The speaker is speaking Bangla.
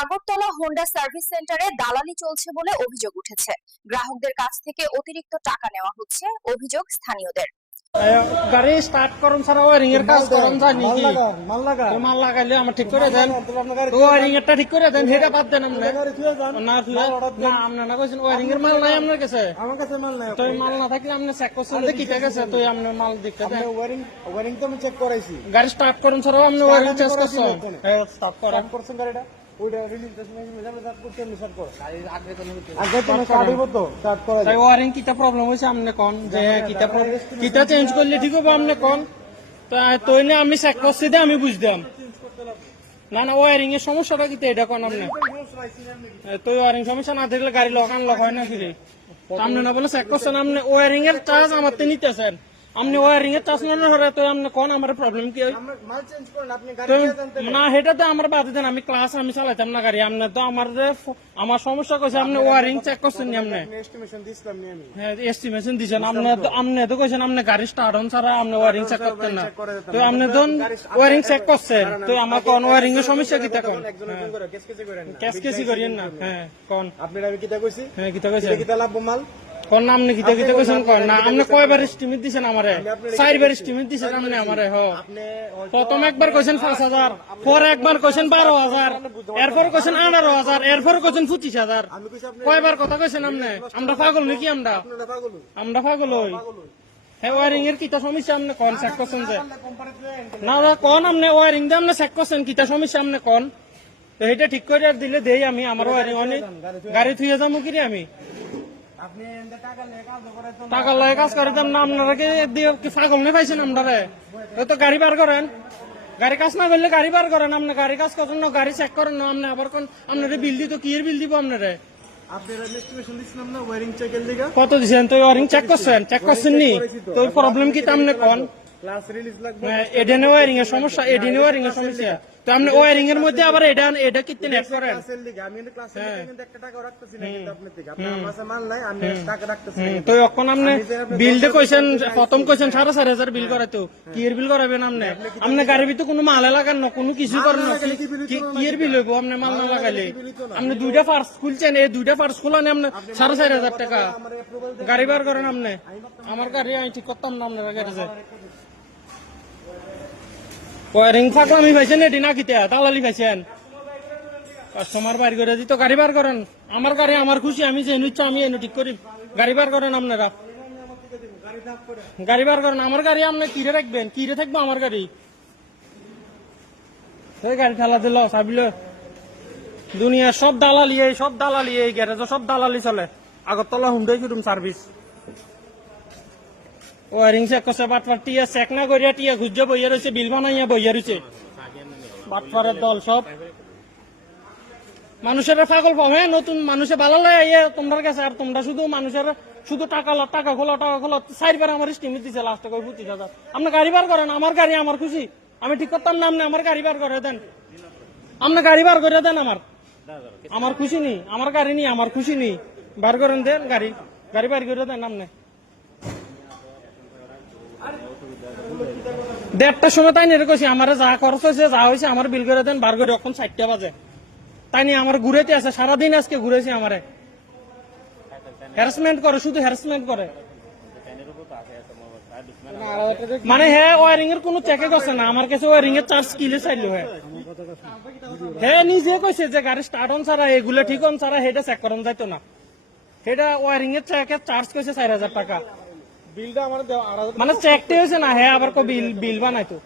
আগরতলা হোন্ডা সার্ভিস সেন্টারে দালালি চলছে বলে অভিযোগ উঠেছে। গ্রাহকদের কাছ থেকে অতিরিক্ত টাকা নেওয়া হচ্ছে, অভিযোগ স্থানীয়দের। গাড়ি স্টার্ট করুন ছাড়া ওয়ারিং এর কাজ করুন জানি কি মাল লাগাইলে আমার ঠিক করে দেন, ওয়ারিং এরটা ঠিক করে দেন, সেটা বাদ দেন। না আপনি না কইছেন ওয়ারিং এর মাল নাই আপনার কাছে? আমার কাছে মাল নাই। তো মাল না থাকলে আপনি চেক করছেন যে কিটা গেছে, তো আপনার মাল দেখতে দেন। ওয়ারিং তো আমি চেক করাইছি। গাড়ি স্টার্ট করুন ছাড়া আপনি ওয়ারিং চেক করছেন? হ্যাঁ, স্টার্ট করছেন গাড়িটা। ওইটা রিলিজ মেজাবে দাঁত করতে মিশার কর। আগে তো কাটিব তো স্টার্ট করা যায়। তাই ওয়ারিং কিটা প্রবলেম হইছে আপনি কোন যে কিটা চেঞ্জ করলে ঠিক হবে আপনি কোন? তাইলে আমি চেক করছি দে আমি বুঝতাম। না না ওয়ারিং এর সমস্যাটা কি এটা কোন আপনি? তো ওয়ারিং সমস্যা না থাকলে গাড়ি লকান লক হয় না ফিরে। আপনি না বলে চেক করছেন, আপনি ওয়ারিং এর চার্জ আমার তে নিতেছেন। আপনি ওয়ারিং এর চার্জ না হলে তো আপনি কোন আমার প্রবলেম কি? মাল চেঞ্জ করেন আপনি গাড়ি না সেটা তো আমার বাদে দেন, আমি ক্লাস আমি চালাইতাম না গাড়ি। আপনি তো আমার সমস্যা কইছে আপনি ওয়ারিং চেক করছেন নি? আপনি এস্টিমেশন দিছিলাম নি আমি। হ্যাঁ এস্টিমেশন দিছেন আপনি তো কইছেন আপনি গাড়ি স্টার্ট হন ছাড়া আপনি ওয়ারিং চেক করতেন না। তো আপনি তো ওয়ারিং চেক করছেন, তো আমার কোন ওয়ারিং এর সমস্যা কি তা কোন? কেসি করেন না। হ্যাঁ কোন আপনারা আমি কিটা কইছি? হ্যাঁ কিটা কইছেন? কিটা লাভ মাল কোন নাম নি কিটা কিটা কইছেন কোন? না আপনি কয়বার এস্টিমেট দিছেন আমারে? 4 বার এস্টিমেট দিছেন আপনি আমারে। হ প্রথম একবার কইছেন 5000, পরে একবার কইছেন 12000, এরপর কইছেন 18000, এরপর কইছেন 25000। কয়বার কথা কইছেন আপনি? আমরা পাগল নাকি? আমরা পাগল হই? হ্যাঁ ওয়ারিং এর কিটা সমস্যা আপনি কোন চেক করছেন যে? না না কোন আপনি ওয়ারিং দিয়ে আপনি চেক করছেন কিটা সমস্যা আপনি কোন? তো এটা ঠিক করে দিলে দেই আমি। আমার ওয়ারিং অনেক গাড়ি থুয়ে যাবো কি রে আমি? টাকা লাগে কাজ করে দেন না আপনারা কি পাগল নিয়ে পাইছেন? আপনারা তো গাড়ি বার করেন, গাড়ি কাজ না করলে গাড়ি বার করেন। আপনি গাড়ি কাজ করেন না, গাড়ি চেক করেন না। আপনি আবার কোন আপনারা বিল দিত কি এর বিল দিব আপনারা? কত দিচ্ছেন? তো ওয়ারিং চেক করছেন নি? তো প্রবলেম কি আপনি কোন? এডেন ওয়ারিং এর সমস্যা, এডেন ওয়ারিং এর সমস্যা। তো আপনি ওয়ারিং এর মধ্যে আবার এটা কিতে নেট করেন? তো এখন আপনি বিল দিয়ে কইছেন, প্রথম কইছেন 4,500 বিল করে। তো কি এর বিল করাবেন আপনি? আপনি গাড়ির ভিতরে কোনো মালে লাগান না, কোনো কিছু করেন না, কি এর বিল হইব আপনি মাল না লাগাইলে? আপনি দুইটা পার্টস খুলছেন, এই দুইটা পার্টস খোলানে আপনি 4,500 টাকা গাড়ি বার করেন আপনি। আমার গাড়ি আমি ঠিক করতাম না আপনারা গাড়িতে। ওয়ারিং ফাঁকলামি পাইছেন এটি না কিতা দালালি পাইছেন? কাস্টমার বাইর করে দিত গাড়ি বার করেন। আমার গাড়ি আমার খুশি, আমি যে নিচ্ছি আমি এনে ঠিক করি। গাড়ি বার করেন আপনারা, গাড়ি বার করেন। আমার গাড়ি আপনি কিরে রাখবেন? কিরে থাকবো আমার গাড়ি? গাড়ি ঠেলা দিল সাবিল দুনিয়া সব দালালি এই গ্যারেজ সব দালালি চলে। Agartala Hyundai showroom service. Wiring check করছে বাটপার, টিয়া চেক না করিয়া টিয়া খুঁজে বইয়া রয়েছে, বিল বানাইয়া বইয়া রয়েছে। বাটপারের দল সব মানুষের পাগল পাও। হ্যাঁ নতুন মানুষে ভালো লাগে তোমার কাছে, আর তোমরা শুধু মানুষের শুধু টাকা খোলো 4বার আমার স্টিমেট দিচ্ছে লাস্ট 25,000। আপনি গাড়ি বার করেন, আমার গাড়ি আমার খুশি, আমি ঠিক করতাম না। আপনি আমার গাড়ি বার করে দেন, আপনি গাড়ি বার করে দেন। আমার খুশি নেই, আমার গাড়ি নেই, আমার খুশি নেই, বার করেন দেন গাড়ি বার করে দেন। আপনি 1:30টার সময় তাই নিয়ে কইছি আমার যা খরচ হয়েছে যা হয়েছে আমার বিল করে দেন, বার করে এখন 4টা বাজে। তাই নিয়ে আমার ঘুরেতে আছে, সারাদিন আজকে ঘুরেছি। আমারে হ্যারাসমেন্ট করে, শুধু হ্যারাসমেন্ট করে। মানে হ্যাঁ ওয়ারিং এর কোনো চেকে করছে না, আমার কাছে ওয়ারিং এর চার্জ কিলে চাইলো। হ্যাঁ নিজে কইছে যে গাড়ি স্টার্ট অন ছাড়া এগুলো ঠিক অন ছাড়া সেটা চেক করানো যাইতো না। সেটা ওয়ারিং এর চেকের চার্জ কইছে 4,000 টাকা। বিলটা আমার মানে চেকতে হয়েছে না। হ্যাঁ আবার বিল বানাইতো।